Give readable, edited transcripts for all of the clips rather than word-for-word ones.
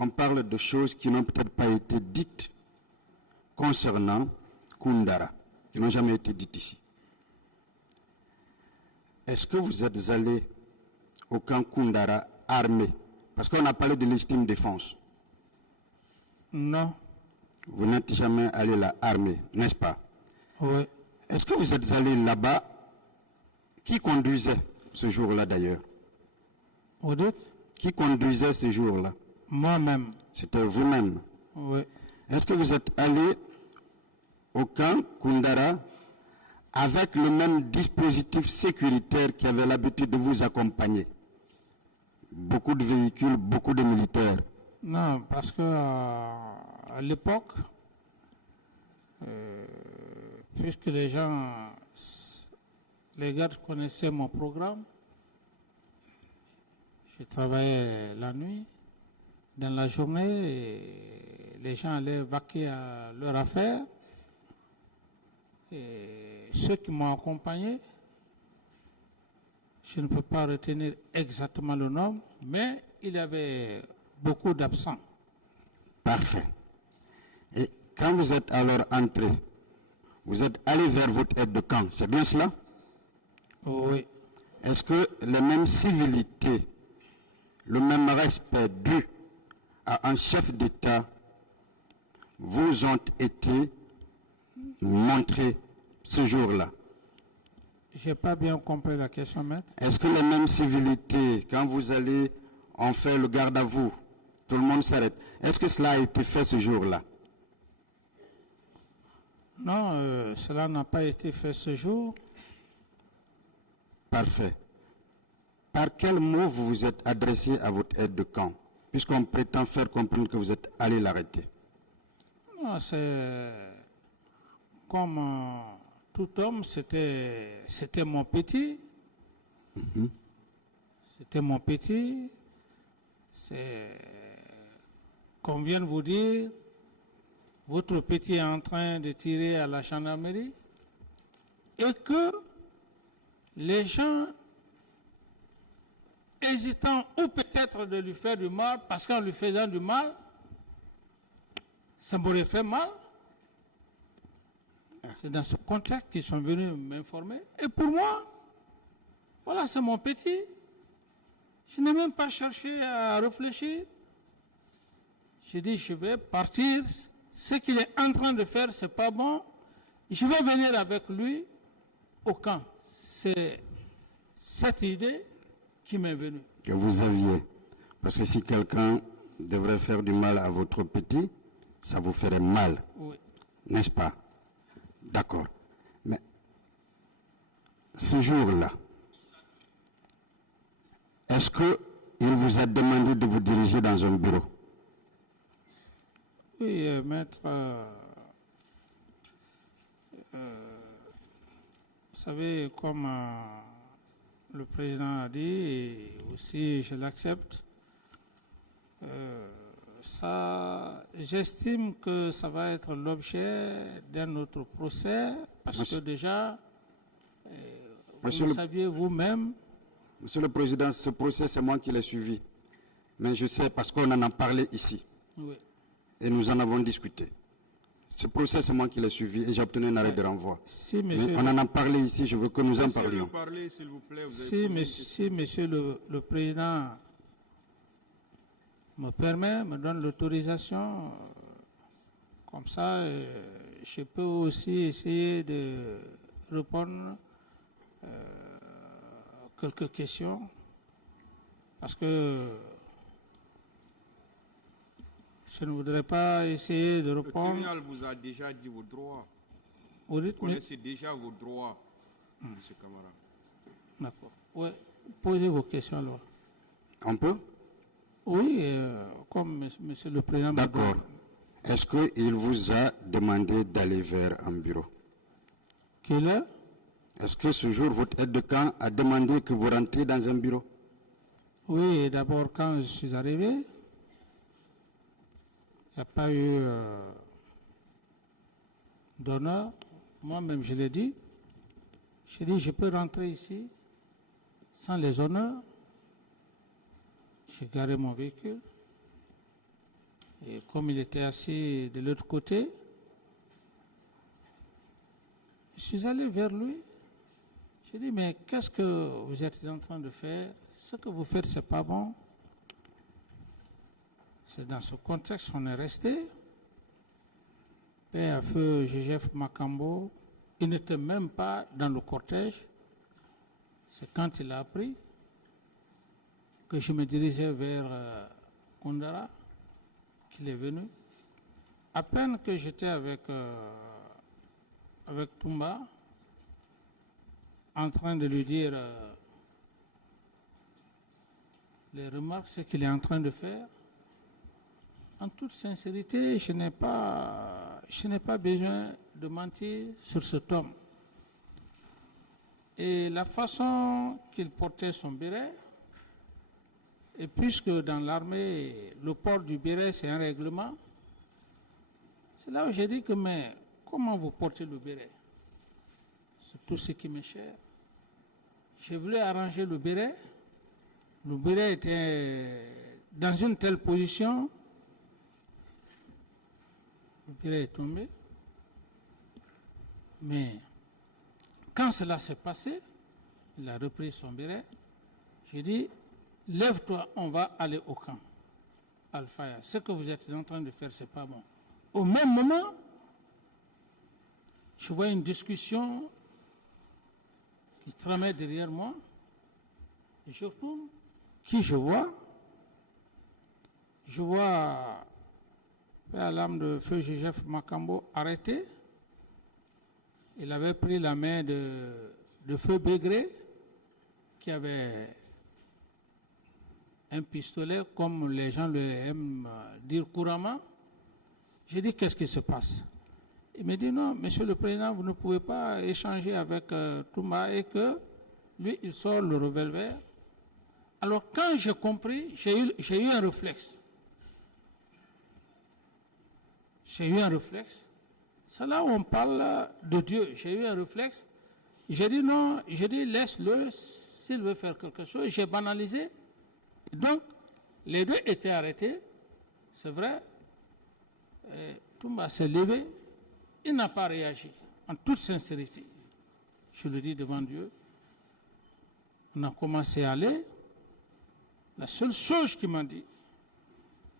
qu'on parle de choses qui n'ont peut-être pas été dites concernant Koundara, qui n'ont jamais été dites ici. Est-ce que vous êtes allé au camp Koundara armé? Parce qu'on a parlé de légitime défense. Non. Vous n'êtes jamais allé là armé, n'est-ce pas? Oui. Est-ce que vous êtes allé là-bas? Qui conduisait ce jour-là d'ailleurs? Vous dites? Qui conduisait ce jour-là? Moi-même. C'était vous-même. Oui. Est-ce que vous êtes allé au camp Koundara avec le même dispositif sécuritaire qui avait l'habitude de vous accompagner? Beaucoup de véhicules, beaucoup de militaires. Non, parce que à l'époque, puisque les gardes connaissaient mon programme, je travaillais la nuit, dans la journée, et les gens allaient vaquer à leur affaire. Et ceux qui m'ont accompagné, je ne peux pas retenir exactement le nombre, mais il y avait beaucoup d'absents. Parfait. Et quand vous êtes alors entré, vous êtes allé vers votre aide de camp, c'est bien cela? Oui. Est-ce que les mêmes civilités, le même respect dû à un chef d'État vous ont été montrés ce jour-là? Je n'ai pas bien compris la question, maître. Est-ce que les mêmes civilités, quand vous allez, on fait le garde à vous, tout le monde s'arrête, est-ce que cela a été fait ce jour-là? Non, cela n'a pas été fait ce jour. Parfait. Par quel mot vous vous êtes adressé à votre aide de camp, puisqu'on prétend faire comprendre que vous êtes allé l'arrêter? Non, c'est comme tout homme, c'était mon petit. C'était mon petit. C'est qu'on vient de vous dire, votre petit est en train de tirer à la gendarmerie et que les gens hésitant ou peut-être de lui faire du mal, parce qu'en lui faisant du mal, ça m'aurait fait mal. C'est dans ce contexte qu'ils sont venus m'informer. Et pour moi, voilà, c'est mon petit. Je n'ai même pas cherché à réfléchir. J'ai dit, je vais partir. Ce qu'il est en train de faire, c'est pas bon. Je vais venir avec lui au camp. C'est cette idée qui m'est venue. Que vous aviez. Parce que si quelqu'un devrait faire du mal à votre petit, ça vous ferait mal. Oui. N'est-ce pas? D'accord. Mais ce jour-là, est-ce qu'il vous a demandé de vous diriger dans un bureau? Oui, maître. Vous savez, comme le président a dit, et aussi je l'accepte, ça, j'estime que ça va être l'objet d'un autre procès, parce que déjà, vous le saviez vous-même. Monsieur le Président, ce procès, c'est moi qui l'ai suivi. Mais je sais parce qu'on en a parlé ici. Oui. Et nous en avons discuté. Ce procès, c'est moi qui l'ai suivi et j'ai obtenu un arrêt de renvoi. Si, monsieur, on en a parlé ici, je veux que nous en parlions. Parler, s'il vous plaît, si, monsieur le Président me permet, me donne l'autorisation, comme ça, je peux aussi essayer de répondre quelques questions, parce que je ne voudrais pas essayer de répondre. Le tribunal vous a déjà dit vos droits. Vous connaissez déjà vos droits, M. Camara. D'accord. Oui, posez vos questions alors. On peut? Oui, comme monsieur le Président. D'accord. Est-ce qu'il vous a demandé d'aller vers un bureau? Quelle heure? Est-ce que ce jour, votre aide de camp a demandé que vous rentriez dans un bureau? Oui, d'abord, quand je suis arrivé, il n'y a pas eu d'honneur. Moi-même, je l'ai dit. J'ai dit, je peux rentrer ici sans les honneurs. J'ai garé mon véhicule. Et comme il était assis de l'autre côté, je suis allé vers lui. J'ai dit, mais qu'est-ce que vous êtes en train de faire? Ce que vous faites, c'est pas bon. C'est dans ce contexte qu'on est resté. Père à feu Joseph Makambo, il n'était même pas dans le cortège. C'est quand il a appris que je me dirigeais vers Koundara qu'il est venu. À peine que j'étais avec Toumba, en train de lui dire les remarques, ce qu'il est en train de faire, en toute sincérité, je n'ai pas besoin de mentir sur cet homme. Et la façon qu'il portait son béret, et puisque dans l'armée, le port du béret, c'est un règlement, c'est là où j'ai dit que, mais comment vous portez le béret? C'est tout ce qui m'est cher. Je voulais arranger le béret. Le béret était dans une telle position. Le béret est tombé. Mais quand cela s'est passé, il a repris son béret. J'ai dit, lève-toi, on va aller au camp. Alpha, ce que vous êtes en train de faire, c'est pas bon. Au même moment, je vois une discussion qui tramait derrière moi. Et je retourne. Qui je vois? Je vois Père l'âme de feu Joseph Makambo arrêté. Il avait pris la main de feu Bégré, qui avait un pistolet, comme les gens le aiment dire couramment. J'ai dit, qu'est-ce qui se passe? Il me dit, non, monsieur le président, vous ne pouvez pas échanger avec Toumba, et que lui, il sort le revolver. Alors, quand j'ai compris, j'ai eu un réflexe. J'ai eu un réflexe. C'est là où on parle de Dieu. J'ai eu un réflexe. J'ai dit non, j'ai dit laisse-le, s'il veut faire quelque chose. J'ai banalisé. Donc, les deux étaient arrêtés. C'est vrai. Toumba s'est levé. Il n'a pas réagi. En toute sincérité. Je le dis devant Dieu. On a commencé à aller. La seule chose qu'il m'a dit,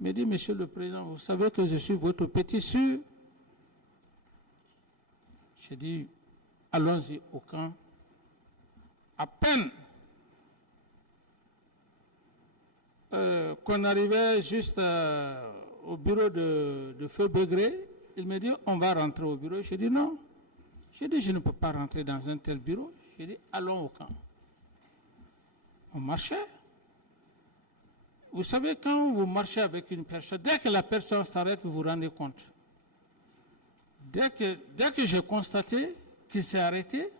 il m'a dit, monsieur le président, vous savez que je suis votre petit sûr. J'ai dit, allons-y au camp. À peine qu'on arrivait juste au bureau de feu Bégré, il me dit, on va rentrer au bureau. J'ai dit, non. J'ai dit, je ne peux pas rentrer dans un tel bureau. J'ai dit, allons au camp. On marchait. Vous savez, quand vous marchez avec une personne, dès que la personne s'arrête, vous vous rendez compte. Dès que j'ai constaté qu'il s'est arrêté,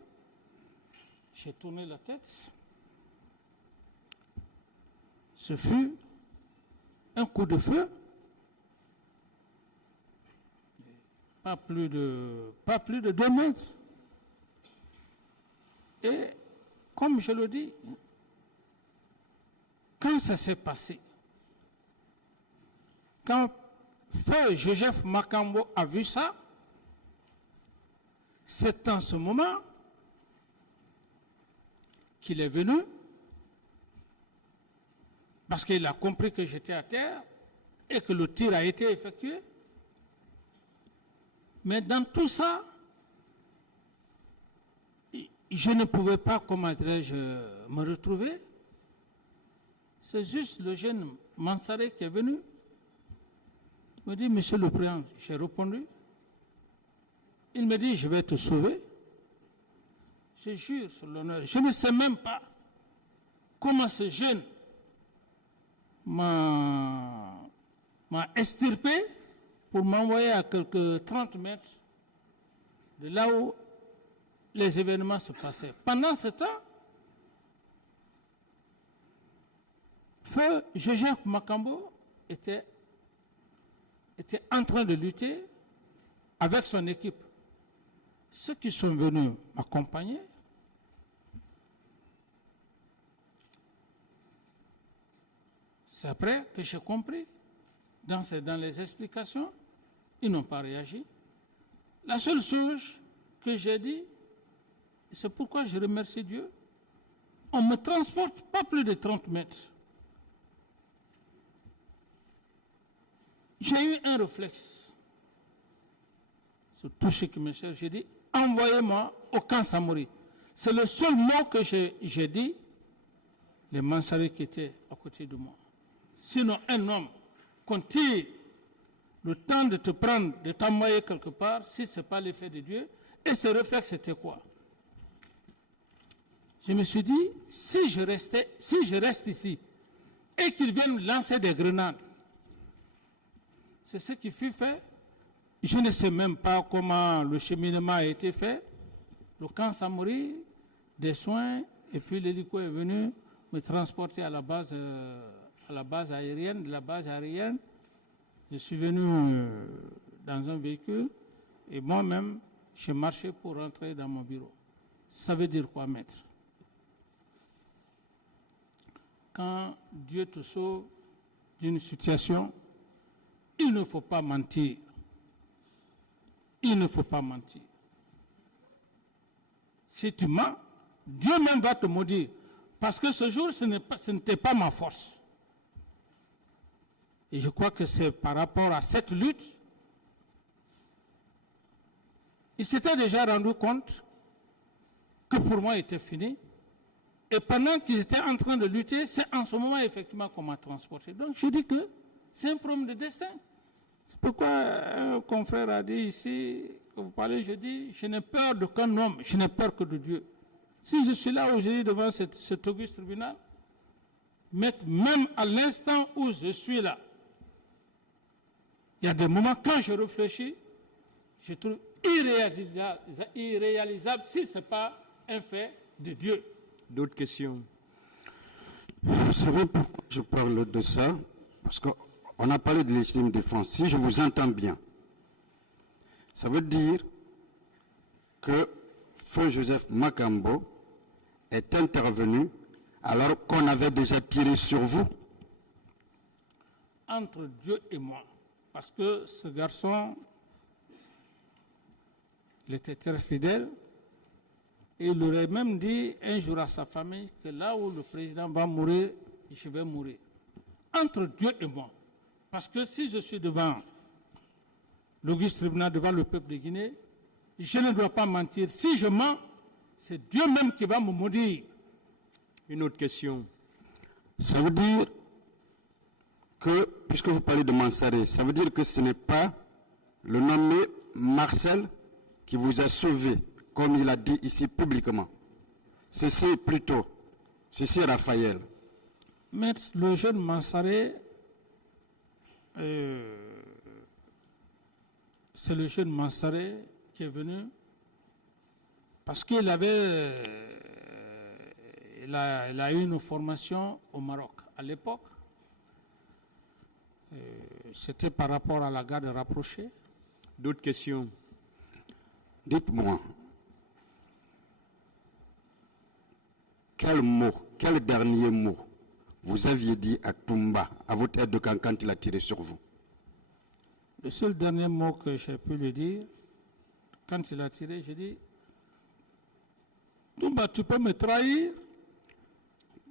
j'ai tourné la tête. Ce fut un coup de feu. Pas plus de 2 mètres. Et comme je le dis, quand ça s'est passé, quand feu Joseph Makambo a vu ça, c'est en ce moment qu'il est venu, parce qu'il a compris que j'étais à terre et que le tir a été effectué. Mais dans tout ça, je ne pouvais pas, comment dirais-je, me retrouver. C'est juste le jeune Mansaré qui est venu. Il me dit, monsieur le président, j'ai répondu. Il me dit, je vais te sauver. Je jure sur l'honneur. Je ne sais même pas comment ce jeune m'a extirpé pour m'envoyer à quelques 30 mètres de là où les événements se passaient. Pendant ce temps, feu Joseph Makambo était en train de lutter avec son équipe. Ceux qui sont venus m'accompagner, c'est après que j'ai compris dans les explications, ils n'ont pas réagi. La seule chose que j'ai dit, c'est pourquoi je remercie Dieu, on me transporte pas plus de 30 mètres. J'ai eu un réflexe sur tout ce qui me cherche. J'ai dit, envoyez-moi au camp Samori. C'est le seul mot que j'ai dit, les Mansaris qui étaient à côté de moi. Sinon, un homme, qu'on tire le temps de te prendre, de t'envoyer quelque part, si ce n'est pas l'effet de Dieu. Et ce réflexe, c'était quoi? Je me suis dit, si je reste ici, et qu'ils viennent lancer des grenades, c'est ce qui fut fait. Je ne sais même pas comment le cheminement a été fait. Le camp Samori, des soins, et puis l'hélico est venu me transporter à la base aérienne. De la base aérienne, je suis venu dans un véhicule et moi-même, j'ai marché pour rentrer dans mon bureau. Ça veut dire quoi, maître? Quand Dieu te sauve d'une situation, il ne faut pas mentir. Il ne faut pas mentir. Si tu mens, Dieu même va te maudire. Parce que ce jour, ce n'était pas ma force. Et je crois que c'est par rapport à cette lutte, il s'était déjà rendu compte que pour moi, il était fini. Et pendant qu'ils étaient en train de lutter, c'est en ce moment, effectivement, qu'on m'a transporté. Donc, je dis que c'est un problème de destin. C'est pourquoi un confrère a dit ici, que vous parlez, je dis, je n'ai peur d'aucun homme, je n'ai peur que de Dieu. Si je suis là aujourd'hui devant cet auguste tribunal, même à l'instant où je suis là, il y a des moments quand je réfléchis, je trouve irréalisable si ce n'est pas un fait de Dieu. D'autres questions? Vous savez pourquoi je parle de ça? Parce qu'on a parlé de légitime défense. Si je vous entends bien, ça veut dire que Feu Joseph Makambo est intervenu alors qu'on avait déjà tiré sur vous. Entre Dieu et moi. Parce que ce garçon, il était très fidèle. Et il aurait même dit un jour à sa famille que là où le président va mourir, je vais mourir. Entre Dieu et moi. Parce que si je suis devant l'auguste tribunal, devant le peuple de Guinée, je ne dois pas mentir. Si je mens, c'est Dieu même qui va me maudire. Une autre question? Ça veut dire que, puisque vous parlez de Mansaré, ça veut dire que ce n'est pas le nommé Marcel qui vous a sauvé, comme il a dit ici publiquement. C'est plutôt, c'est Raphaël. Mais le jeune Mansaré, c'est le jeune Mansaré qui est venu parce qu'il avait, il a eu une formation au Maroc. À l'époque, c'était par rapport à la garde rapprochée. D'autres questions? Dites-moi, quel dernier mot vous aviez dit à Toumba, à votre aide de camp, quand il a tiré sur vous? Le seul dernier mot que j'ai pu lui dire, quand il a tiré, j'ai dit, Toumba, tu peux me trahir?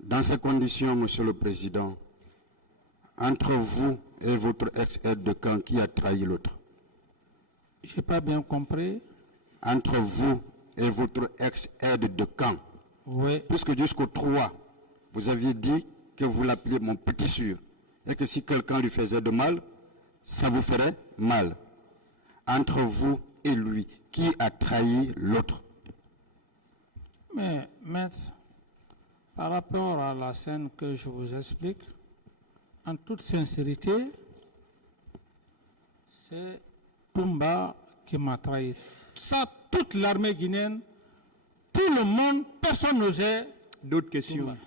Dans ces conditions, Monsieur le Président, entre vous et votre ex-aide de camp, qui a trahi l'autre? Je n'ai pas bien compris. Entre vous et votre ex-aide de camp. Oui. Puisque jusqu'au 3, vous aviez dit que vous l'appeliez mon petit sûr, et que si quelqu'un lui faisait de mal, ça vous ferait mal. Entre vous et lui, qui a trahi l'autre? Mais, maître, par rapport à la scène que je vous explique, en toute sincérité, c'est Toumba qui m'a trahi. Ça, toute l'armée guinéenne, tout le monde, personne n'osait. D'autres questions? Toumba.